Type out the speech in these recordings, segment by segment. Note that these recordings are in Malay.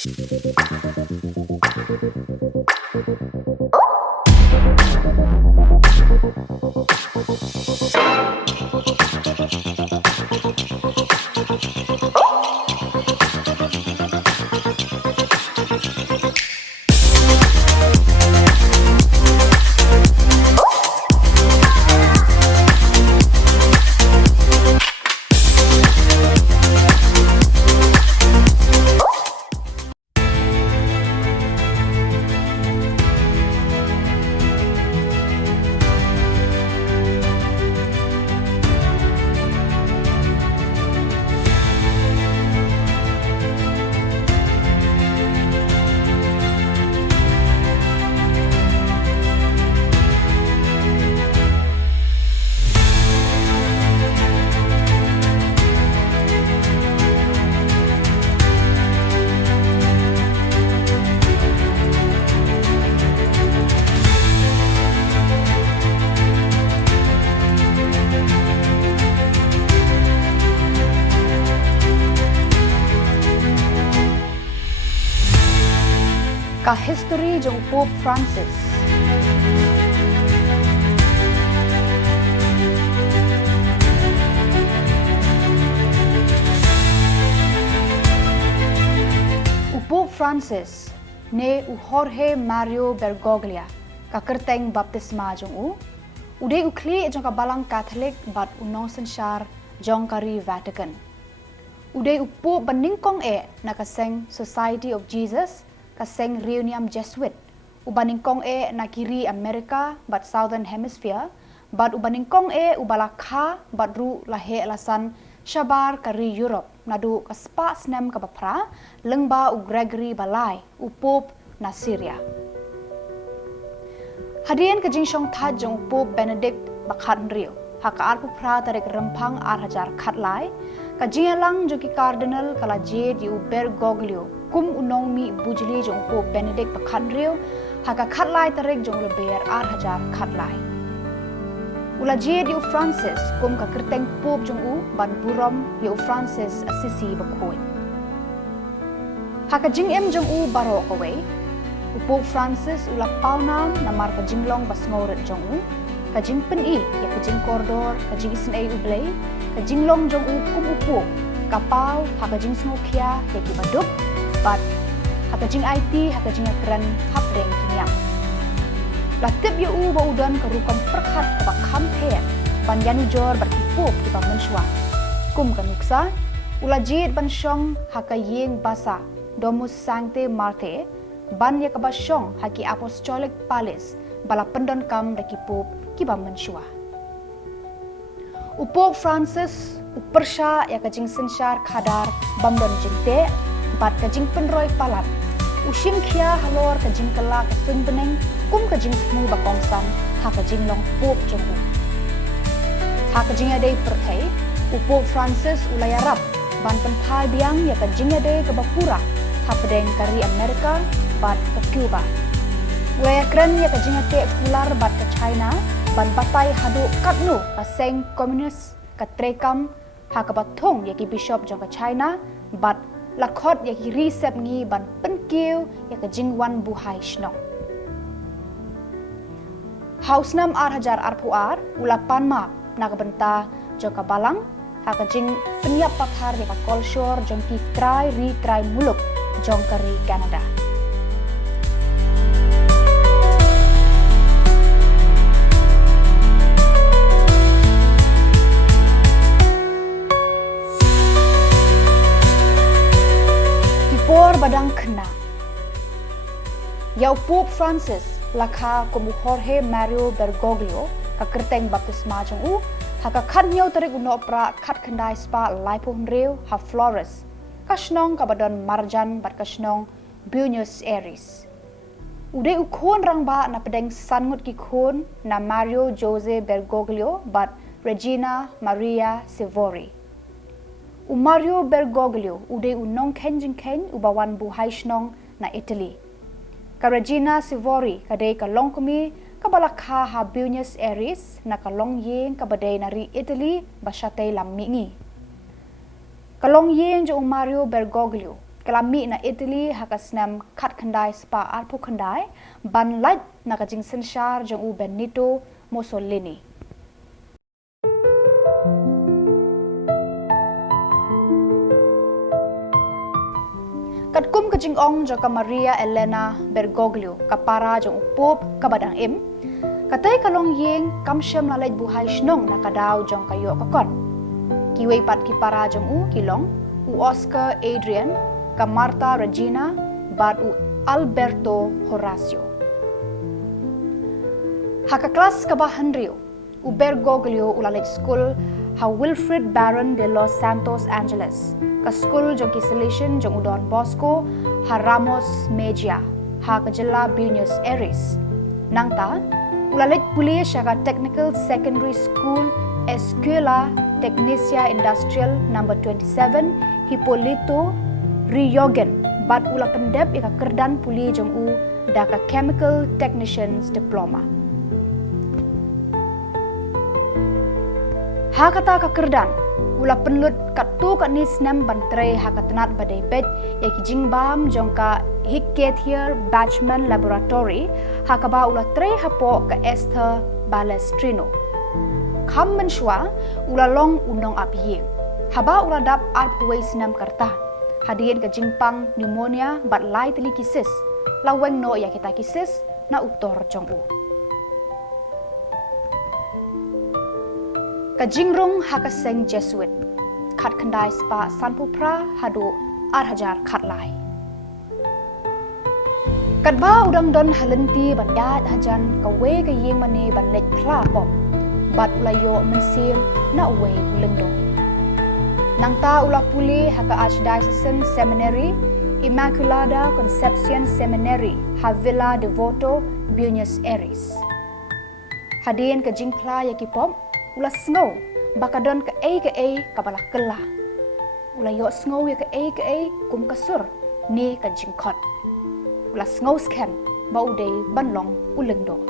Ka history jong Pope Francis. Pope Francis ne u Jorge Mario Bergoglio ka kerteng baptisma jong ude u kli jong ka balang Catholic bat u nongsen shar jong kari Vatican. Ude u Pope baningkong na kaseng Society of Jesus kaseng NIAM Jesuit ubaningkong na kiri Amerika bat Southern Hemisphere bat ubaningkong ubalakha bat ru lahe alasan Shabar kari Europe nadu kaspa snem kapapra lengba u Gregory Balai u Pope na Syria. Hadian kajing syong tad jong Pope Benedict bakhat rio haka arpu pra tarik rempang hajar khatlai kajing lang joki Cardinal kala jed yu Bergoglio kum unong mi bujli jong Pope Benedict bakhat rio haka khatlai tarik jong leber hajar khatlai. Ula jed yu Francis kum ka kerteng Pope jong ban burom yu Francis Assisi bakoi. Haka jing jong barok away Pope Francis ula paunam na mar ka jinglong basngoret jong ka jing pen ya ka jing koridor ka jing isin ublay ka jinglong jong kum upo kapau haka jing snokia ya ki baduk bat haka jing IT haka jing akran hapdeng kinyam. Latip yu ba udan ka rukam perkhat ka kampe ban yanu jor berkipuk ki ba menswa. Kum kanuksa ula jid ban syong haka yeng basa Domus Sancte Marte ban ya kabasyong haki Apostolic Palace bala pendon kam daki Pope kiba mensua. Pope Francis upersya ya kajing sensyar kadar bamdon jingte bat kajing penroy palat usim kia halor kajing kelak sun beneng kum kajing semu bakongsan ha kajing long Pope jengku. Ha kajing adai pertai Pope Francis ulayarap ban penpal biang ya kajing adai kebapura ha pedeng kari Amerika bat ke Cuba. Ulaya keren ya kajing ate pular bat ke China ban batai hadu katnu kaseng komunis ka trekam ha ka bathong ya ki bishop jong ka China bat lakhot ya ki resep ngi ban penkiu ya kajing wan buhai shnong. Hausnam hajar arpuar ulapan ma na kabenta jong ka balang ha kajing peniap pathar ya ka kolshor jong ki try muluk jong kari Canada. Por badang Khana. Yau Pope Francis lakha kumu Jorge Mario Bergoglio ka kerteng baptisma jong haka khat nyau tarik uno pra khat khandai spa laipo hreu ha Flores kasnong ka badon marjan bat kasnong Buenos Aires. Ude ukhon rangba na pedeng sangut ki khon na Mario Jose Bergoglio bat Regina Maria Sivori. Mario Bergoglio ude unong kenjing ken ubawan buhai shnong na Italy. Ka Regina Sivori kadai ka longkumi ka balakha ha Buenos Aires na ka long yeng ka badai nari Italy basyatay lammingi. Ka long yeng jo Mario Bergoglio kelami na Italy hakasnam khat khandai spa arpu khandai ban light na kajing senshar jong u Benito Mussolini. Katkum kajing ong jong Maria Elena Bergoglio kapara jong upop kabadang im katay kalong yeng kamsyam lalay buhay shnong nakadaw jong kayo kakon. Kiway pat kipara jong u kilong u Oscar Adrian ka Marta Regina bad u Alberto Horacio. Haka klas ka ba Henrio u Bergoglio ulalay school ha Wilfrid Baron de Los Santos Angeles ka school jong kiselation jong Don Bosco ha Ramos Mejia ha kajela Buenos Aires nangta ulalit puli siya ka Technical Secondary School Escuela Tecnicia Industrial number 27 Hipolito Riogen bat ula pendep ika kerdan puli jong u daka Chemical Technicians Diploma. Ha kata ka kerdan ula penlut katu kat ni senam bantre hakatanat badai pet ya kijing bam jongka hikket here Batchman Laboratory hakaba ula tre hapo ka Esther Balestrino kam menshwa ula long undong api haba ula dap arp huwei senam karta hadian ka jingpang pneumonia bat lai teli kisis laweng no ya kita kisis na utor jong u Kajingrung hakaseng Jesuit khat khandai spa sanpupra hadu 8,000 khat lai kadba udang don halenti bandat hajan kawe ka yeng mane banlet thla pom bat ulayo mensim na uwe ulendo nangta ula puli haka Archdiocesan Seminary Immaculada Concepcion Seminary Havila Devoto Buenos Aires hadien ka jingpla yakipom ula snow bakadon ke ai kabala kela ula yo snow ya ke ai kum kasur ni ka jingkot ula snow scan bau dei banlong ulengdo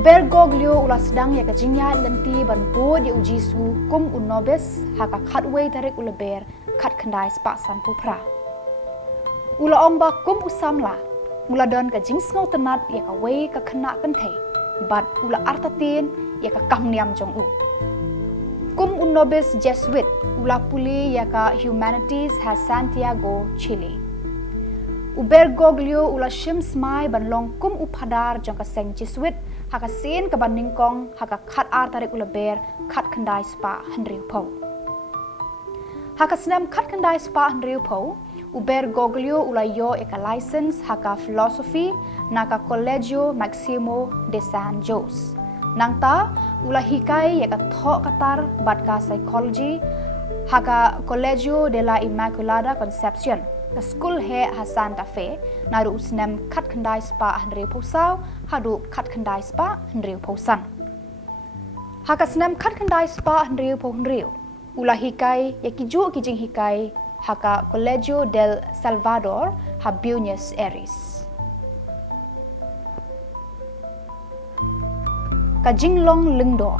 Bergoglio ula sedang ya kajingya lenti ban bod ya ujisu kum unobes haka khatway tarik ula ber khat khandai spa sanpupra ula omba kum usamla ula don ka jingsngau tenat ya ka wei ka khana kanthei bat ula artatin ya ka kamniam jong u kum unobes Jesuit ula puli ya ka Humanities ha Santiago Chile Bergoglio ula shimsmai ban long kum upadar jong ka seng Jesuit haka sin ka baningkong haka khat ar tarik ula ber khat khandai spa Henry Po haka snam khat khandai spa Henry Po Bergoglio ula yo eka license haka philosophy naka Collegio Maximo de San Jose nangta ula hikai eka tho katar bat ka psychology haka Collegio de la Immaculada Concepcion ka school he ha Santa Fe naru usnam khat khandai spa Henry Po saw hadu khat khandai spa Henry Po san haka snam khat khandai spa Henry Po Henry ula hikai yakiju kijing hikai haka Colegio del Salvador ha Buenos Aires ka jinglong lengdo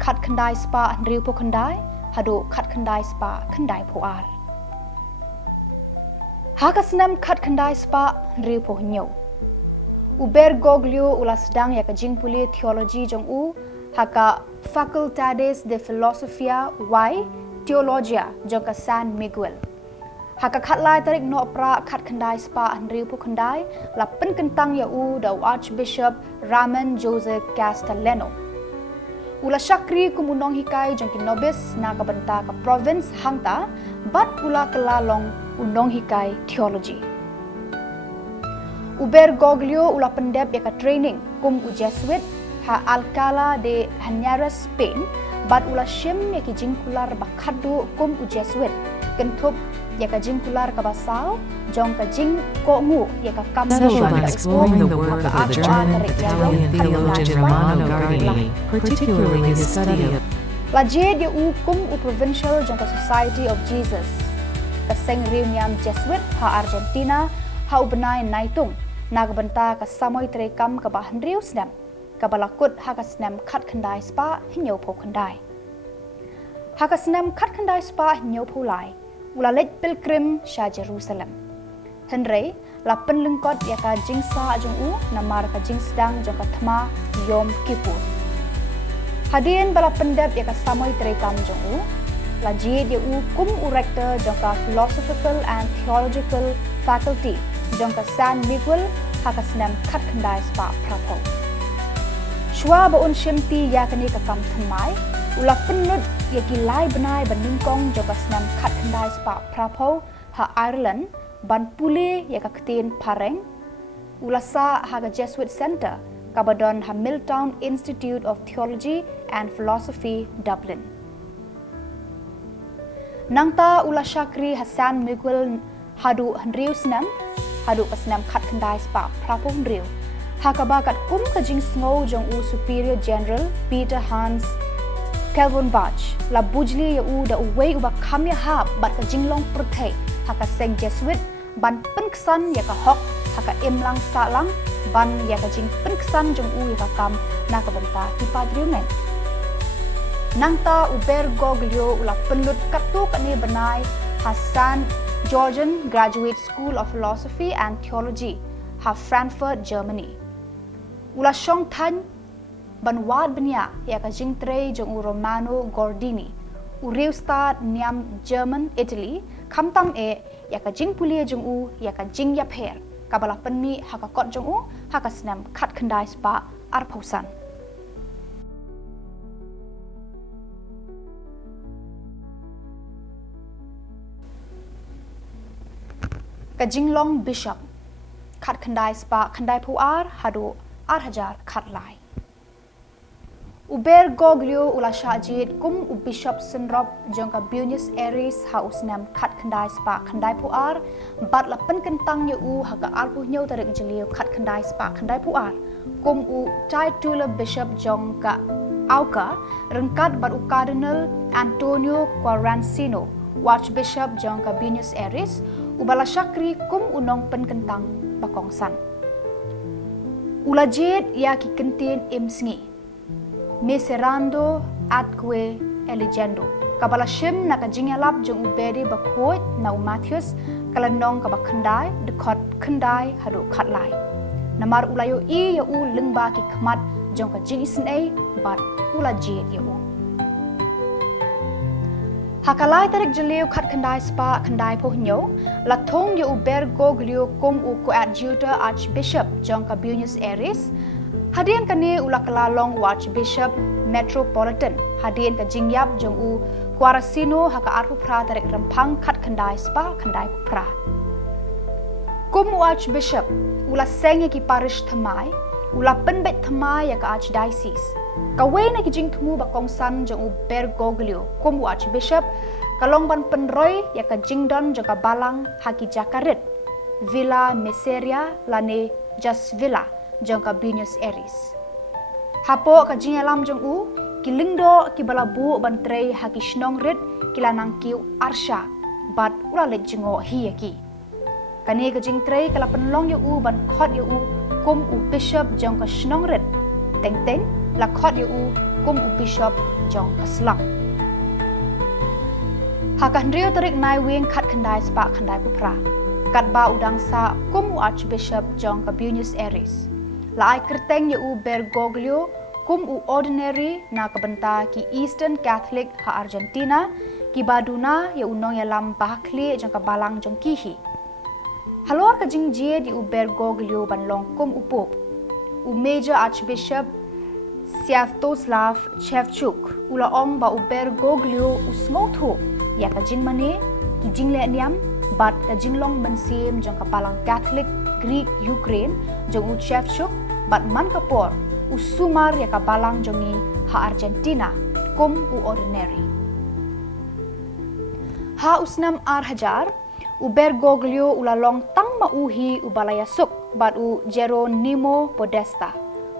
khat khandai spa Henry Po khandai hadu khat khandai spa khandai po ar haka snam khat khandai spa Henry Po nyo Bergoglio ula sedang ya kajing puli theology jong u haka Facultades de Filosofia y Teologia jong ka San Miguel haka khatlai tarik no pra khat khandai spa Henry Po khandai la pen kentang ya u da Archbishop Ramon Jose Castellano ula shakri kumunong hikai jong kinobis na kabanta ka province hangta bat ula kelalong unong hikai theology Bergoglio ula pendep ya ka training kum u Jesuit ha Alcala de Henares Spain bat ula shim ya ki jingkular bakhadu kum u Jesuit kentup ya ka jingkular ka basal jong ka jing ko ngu ya ka kam Settled by exploring the work of the German Italian theologian Romano Guardini, particularly his study of Lajed ya u kum u provincial jong ka Society of Jesus kaseng riu NIAM Jesuit ha Argentina ha ubenai naitung nagbenta ka samoi terekam ka bahan riu snam ka balakut ha ka snam khat khandai spa hinyau pho khandai ha ka snam khat khandai spa hinyau pho lai ula lej pilgrim sha Jerusalem henrei la penlengkot ya ka jingsa jong u namar ka jing sedang jong ka thma Yom Kippur hadien bala pendep ya ka samoi terekam jong u la jid ya u kum u rector jong ka philosophical and theological faculty jong ka San Miguel ha ka snam khat khandai spa prapo shwa ba un shimti ya ka ni ka kam thmai ula penut ya ki lai benai baningkong jong ka snam khat khandai spa prapo ha Ireland ban pule ya ka ktin pareng ula sa ha ka Jesuit Center kabadon ha Milltown Institute of Theology and Philosophy Dublin nangta ula Shakri San Miguel hadu henriu snam hadu ka snam khat khandai spa prapo henriu ha ka ba kat kum ka jing sngo jong u Superior General Peter Hans Kelvin Bach la bujli ya u da uwei uba kamya ha bat ka jinglong perthei ha ka seng Jesuit ban penksan ya ka hok ha ka imlang salang ban ya ka jing penksan jong u ya ka kam na ka benta ki padriumen nangta uber goglio ula penlut katuk ani benai Hassan Georgian Graduate School of Philosophy and Theology ha Frankfurt Germany ula shong than ban wad benya ya ka jing trei jong u Romano Gordini uriu start NIAM German Italy kamtam e ya ka jing pulia jong u ya ka jing ya pher kabala penmi ha ka kot jong u ha ka snam khat khandai spa arphosan ka jinglong bishop khat khandai spa khandai phu ar hadu 8,000 khat lai uber goglio ula shajit kum u bishop senrop jong ka Buenos Aires ha usnam khat khandai spa khandai phu ar bat la pen kentang ye u ha ka alpu nyau tarik jelio khat khandai spa khandai phu ar kum u titular bishop jong ka auka rengkat bat u Cardinal Antonio Quarancino Archbishop jong ka Buenos Aires ubala shakri kum unong pen kentang bakongsan ula jet ya ki kentin imsngi meserando atque eligendo kabala shim na ka jingalap jong ubedi bakhoi na Matthews kalanong ka bakhandai de khot khandai hadu khatlai namar ulayo I ya u lengba ki khmat jong ka jing isnei bat ula jet ya u hakalai tarik jelio khat khandai spa khandai pho nyo la thong ye uber goglio kum u coadjutor archbishop jong ka Buenos Aires hadien kane ula kala long archbishop metropolitan hadien ka jingyap jong u Quaracino ha ka arpu phra tarik ramphang khat khandai spa khandai phra kum u archbishop ula seng ki parish thamai ula penbet thamai ya ka archdiocese kawe na ki jing thumu bakong san jong u bergoglio kum u archbishop kalong ban penroy ya ka jingdon jong ka balang haki jakarit villa meseria lane just villa jong ka Buenos Aires hapo ka jingalam jong u kilingdo ki balabu ban trei haki shnong rit kilanang kiu arsha bat ula le jingo hi ki kane ka jing trei kala penlong yo u ban khot yo u kum u bishop jong ka shnong rit teng teng la khot yo u kum u bishop jong ka slap hakan rio tarik nai wing khat khandai spa khandai pu phra kat ba udang sa kum u archbishop jong ka Buenos Aires la ai kerteng yo u bergoglio kum u ordinary na kabenta ki Eastern Catholic ha Argentina ki baduna ya unong ya lam bahkli jong ka balang jong ki hi halor ka jing je di u bergoglio ban long kum u pop u major archbishop Sviatoslav Shevchuk ula ong ba u bergoglio u smotho ya ka jing mane ki jing le niam bat ka jing long mensim jong ka palang Catholic Greek Ukraine jong u Shevchuk bat man kapor usumar ya ka balang jongi ha Argentina kum u ordinary ha usnam 8,000 u bergoglio ula long tang ma uhi u balaya suk bat u Geronimo Podesta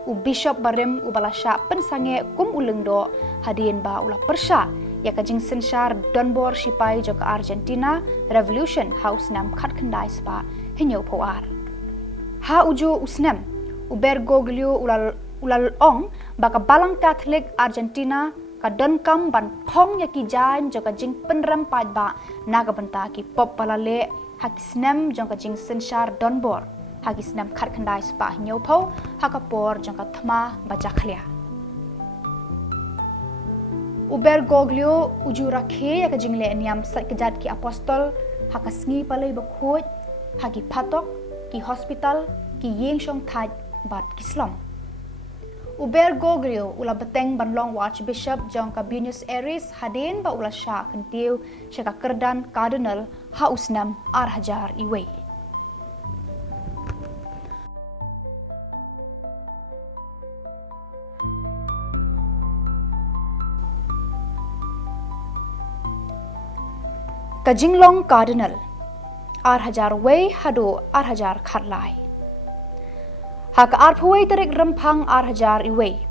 u bishop barim u balasha pensange kum ulengdo hadien ba ula persha ya ka jing senshar donbor sipai jo ka Argentina revolution house nam khat khandai spa hinyo poar ha ujo usnem Bergoglio ulal ong baka balang Catholic Argentina ka don kam ban khong ya ki jan jo ka jing penram pat ba naga banta ki pop balale hakisnem jo ka jing senshar donbor hakisnem khat khandai spa hinyo po hakapor jo ka thma baja khlia Bergoglio uju rakhe ya ka jing le NIAM sat kejat ki apostol hakasngi palai bakhoj haki phatok ki hospital ki yeng shong thaj bat Islam. Bergoglio ula beteng banlong Archbishop John Buenos Aires hadin ba ula sha kentiu syaka kerdan Cardinal Hausnam Arhajar iwe. Kajinglong Cardinal Arhajar we hado Arhajar khatlai. Hak arphuai tarik rempang Arhajar iwe.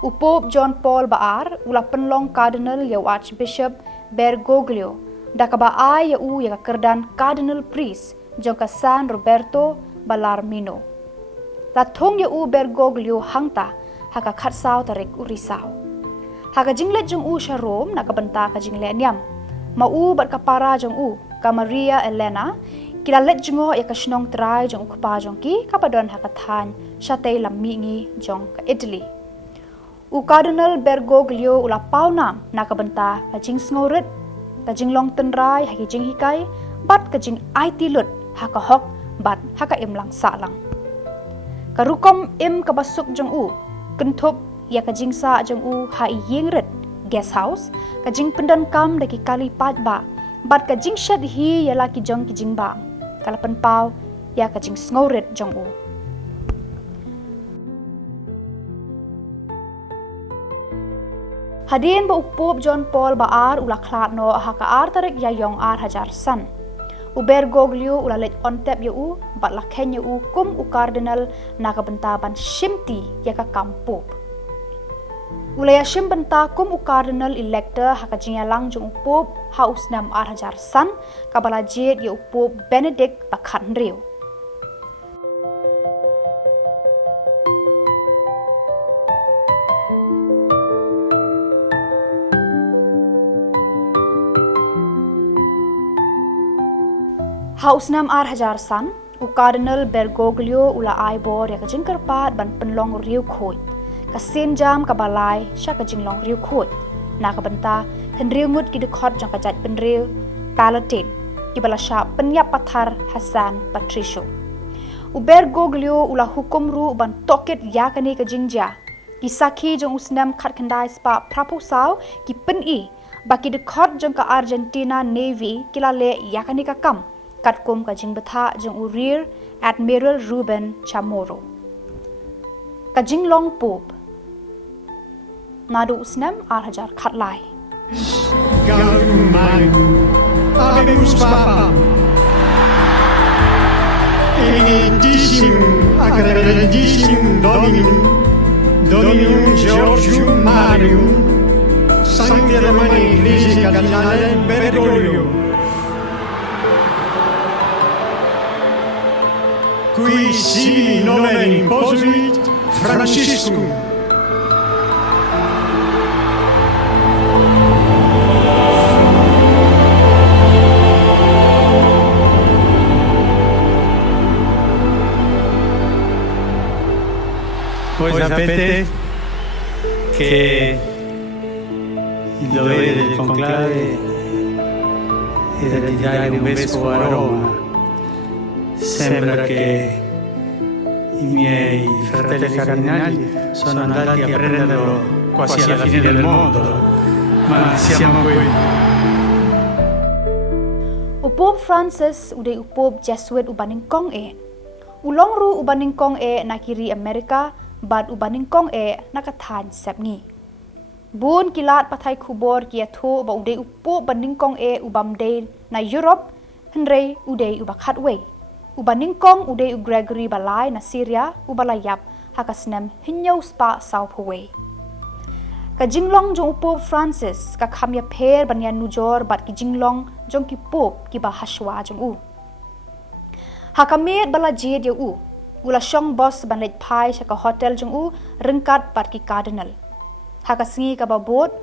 Upop John Paul Baar ula penlong Cardinal ya Archbishop Bergoglio dakaba ai ya u ya kerdan Cardinal Priest Jongka San Roberto Ballarmino. Lathong ya u Bergoglio hangta haka khatsau tarik urisau. Haka jinglet jong u Sharom nakabenta ka jingle NIAM. Mau bat kapara jong u ka Maria Elena kilalet jongo ya kasnong trai jong ukpa jong ki kapadon hakathan syatay lamingi jong ka Italy. U Cardinal Bergoglio ula paunam nakabenta kajing sngorit kajing long tenrai haki jing hikai bat kajing IT lut haka hok bat haka imlang salang. Karukom im kabasuk jong u kentup ya kajing sa jong u hai yengret guest house kajing pendan kam daki kali pat ba bat kajing shed hi ya laki jong kijing ba kalapan pau ya kajing sngorit jong u. Hadin ba upop John Paul Baar ula khlat no haka ar tarik ya yong Arhajar san. Bergoglio ula let ontep ya u bat lakhen ya u kum u Cardinal nakabenta ban shimti ya ka kampop. Ula ya shim benta kum u Cardinal elector haka jing ya lang jong upop Hausnam Arhajar san kabala jet ya upop Benedict bakhan riu. Hausnam Arhajar san u Cardinal Bergoglio ula aibor ya kajing kerpat ban penlong riu khoi kasin jam kabalai sya kajing long riu khoi nakabenta henriu ngut ki dekhot jang kajat penriu Palatin kibala sya penyap pathar Hasan Patricio. Bergoglio ula hukum ru ban toket ya kani kajing ja kisaki jong usnam khat khandai spa prapusau ki peni baki dekhot jang ka Argentina Navy kilale ya kani ka kam katkum kajing betha jong Rear Admiral Ruben Chamorro. Kajing long pop nadu usnam Arhajar khatlai. Gaudium Magnum, Habemus Papam, Eminentissim Agrementissim Dominum Georgium Marium, Sancti Romani Ecclesiae Cardinale Bergoglio, qui sibi nomen imposuit Franciscum. Voi sapete che il dovere del conclave era di dare un vescovo a Roma. Sembra che i miei fratelli cardinali sono andati a prenderlo quasi alla fine del mondo, ma siamo qui. Upop Francis uday upop Jesuit ubaning kong e. Ulong ru ubaning kong e nakiri Amerika bad ubaning kong e nakathan sepngi. Bun kilat pathai khubor kia tho ba uday upop baning kong e ubamde na Europe henrei uday ubakhat we. Ubaning kong uday Gregory balai na Syria ubalayap hakasnem hinyo spa South Hawaii. ka jinglong jong Pope Francis ka khamya pher banyan nujor bat ki jinglong jong ki Pope ki ba haswa jong u hakamet bala jed ye u ula shong boss banet pai sha ka hotel jong u Lyngkot bat ki cardinal hakasingi ka ba bot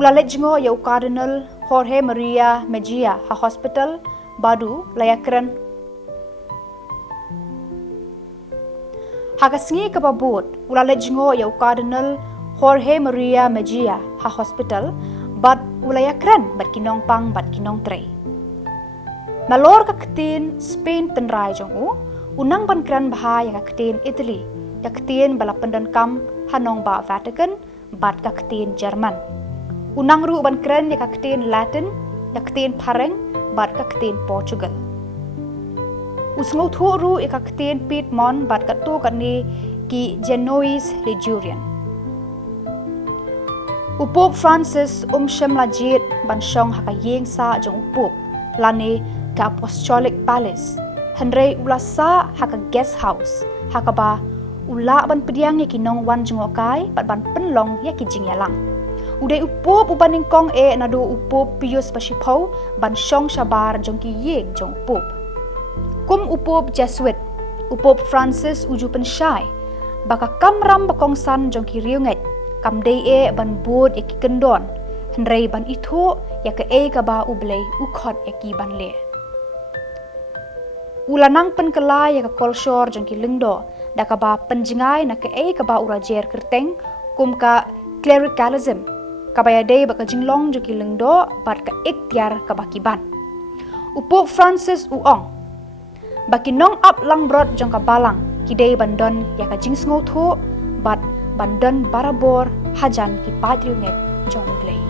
ula lejngo ye cardinal Jorge Maria Mejia ha hospital badu layakran hakasingi ka ba bot ula lejngo ye cardinal Jorge Maria Mejia ha hospital bat ulayakran bat kinong pang bat kinong tre malor ka ktin Spain tenrai jong u unang ban kran bahaya ka ktin Italy ka ktin bala pendan kam hanong ba Vatican bat ka ktin Jerman unang ru ban kran ya ka ktin Latin ya ktin Pareng bat ka ktin Portugal usngo thu ru ya ka ktin Piedmont bat ka to kan ni ki Genoese Ligurian Pope Francis shem lajit ban shong haka yeng sa jong Pope lani ka Apostolic Palace henrei ula sa haka guest house haka ba ula ban pediang ya kinong wan jong kai bat ban penlong ya ki jing yalang udai Pope ubaning kong nado Pope Pius Pasipau ban shong shabar jong ki yeng jong Pope kum Pope Jesuit Pope Francis uju pensyai baka kamram bakong san jong ki riunget kam dei ban bod ki kendon henrei ban itho ya ka ka ba ublei ukhot ki ban le ulanang penkela ya ka kolshor jong ki lingdo da ka ba penjingai na ka ba urajer kerteng kum ka clericalism ka ba ya dei ba ka jinglong jong ki lingdo bat ka ikhtiar ka ba ki ban Pope Francis uong bakinong up lang brod jong ka balang ki dei bandon ya ka jingsngo tho bat bandan barabor hajan ki patriunget jong ublei